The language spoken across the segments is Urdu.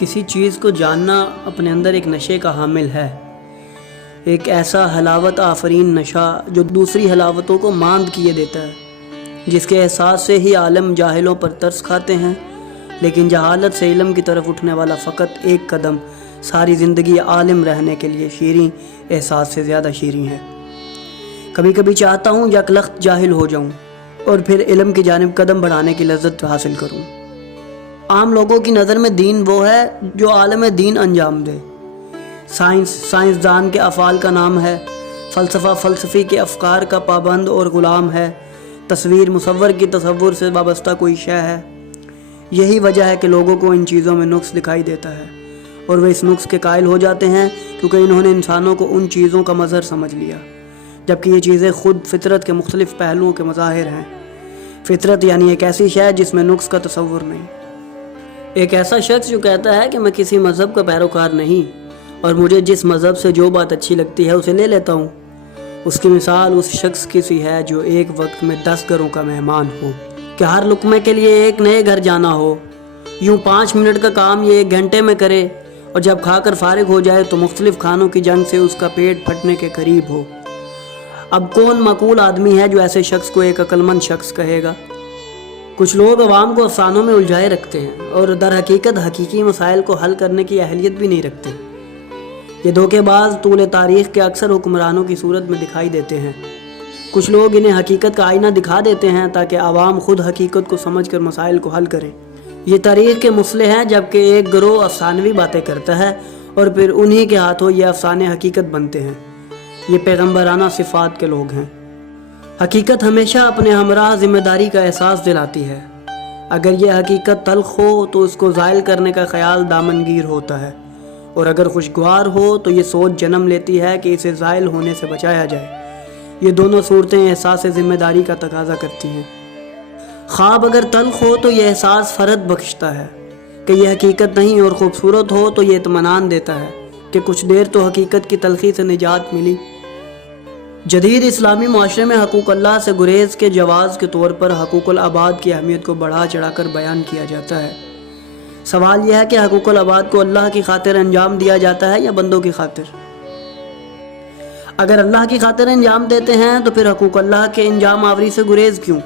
کسی چیز کو جاننا اپنے اندر ایک نشے کا حامل ہے، ایک ایسا حلاوت آفرین نشہ جو دوسری حلاوتوں کو ماند کیے دیتا ہے، جس کے احساس سے ہی عالم جاہلوں پر ترس کھاتے ہیں، لیکن جہالت سے علم کی طرف اٹھنے والا فقط ایک قدم ساری زندگی عالم رہنے کے لیے شیریں احساس سے زیادہ شیریں ہے۔ کبھی کبھی چاہتا ہوں یک لخت جاہل ہو جاؤں اور پھر علم کی جانب قدم بڑھانے کی لذت حاصل کروں۔ عام لوگوں کی نظر میں دین وہ ہے جو عالم دین انجام دے، سائنسدان کے افعال کا نام ہے، فلسفہ فلسفی کے افکار کا پابند اور غلام ہے، تصویر مصور کی تصور سے وابستہ کوئی شے ہے۔ یہی وجہ ہے کہ لوگوں کو ان چیزوں میں نقص دکھائی دیتا ہے اور وہ اس نقص کے قائل ہو جاتے ہیں کیونکہ انہوں نے انسانوں کو ان چیزوں کا مظہر سمجھ لیا، جبکہ یہ چیزیں خود فطرت کے مختلف پہلوؤں کے مظاہر ہیں۔ فطرت یعنی ایک ایسی شے جس میں نقص کا تصور نہیں۔ ایک ایسا شخص جو کہتا ہے کہ میں کسی مذہب کا پیروکار نہیں اور مجھے جس مذہب سے جو بات اچھی لگتی ہے اسے لے لیتا ہوں، اس کی مثال اس شخص کی سی ہے جو ایک وقت میں 10 گھروں کا مہمان ہو، کہ ہر لقمے کے لیے ایک نئے گھر جانا ہو، یوں 5 منٹ کا کام یہ 1 گھنٹے میں کرے اور جب کھا کر فارغ ہو جائے تو مختلف کھانوں کی جنگ سے اس کا پیٹ پھٹنے کے قریب ہو۔ اب کون معقول آدمی ہے جو ایسے شخص کو ایک عقل مند شخص کہے گا؟ کچھ لوگ عوام کو افسانوں میں الجھائے رکھتے ہیں اور در حقیقت حقیقی مسائل کو حل کرنے کی اہلیت بھی نہیں رکھتے۔ یہ دھوکے باز طول تاریخ کے اکثر حکمرانوں کی صورت میں دکھائی دیتے ہیں۔ کچھ لوگ انہیں حقیقت کا آئینہ دکھا دیتے ہیں تاکہ عوام خود حقیقت کو سمجھ کر مسائل کو حل کریں۔ یہ تاریخ کے مسئلے ہیں، جبکہ ایک گروہ افسانوی باتیں کرتا ہے اور پھر انہی کے ہاتھوں یہ افسانے حقیقت بنتے ہیں۔ یہ پیغمبرانہ صفات کے لوگ ہیں۔ حقیقت ہمیشہ اپنے ہمراہ ذمہ داری کا احساس دلاتی ہے۔ اگر یہ حقیقت تلخ ہو تو اس کو زائل کرنے کا خیال دامنگیر ہوتا ہے، اور اگر خوشگوار ہو تو یہ سوچ جنم لیتی ہے کہ اسے زائل ہونے سے بچایا جائے۔ یہ دونوں صورتیں احساس ذمہ داری کا تقاضا کرتی ہیں۔ خواب اگر تلخ ہو تو یہ احساس فرحت بخشتا ہے کہ یہ حقیقت نہیں، اور خوبصورت ہو تو یہ اطمینان دیتا ہے کہ کچھ دیر تو حقیقت کی تلخی سے نجات ملی۔ جدید اسلامی معاشرے میں حقوق اللہ سے گریز کے جواز کے طور پر حقوق العباد کی اہمیت کو بڑھا چڑھا کر بیان کیا جاتا ہے۔ سوال یہ ہے کہ حقوق العباد کو اللہ کی خاطر انجام دیا جاتا ہے یا بندوں کی خاطر؟ اگر اللہ کی خاطر انجام دیتے ہیں تو پھر حقوق اللہ کے انجام آوری سے گریز کیوں،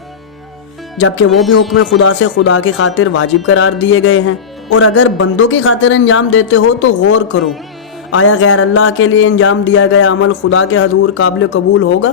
جبکہ وہ بھی حکم خدا سے خدا کی خاطر واجب قرار دیے گئے ہیں؟ اور اگر بندوں کی خاطر انجام دیتے ہو تو غور کرو، آیا غیر اللہ کے لیے انجام دیا گیا عمل خدا کے حضور قابل قبول ہوگا؟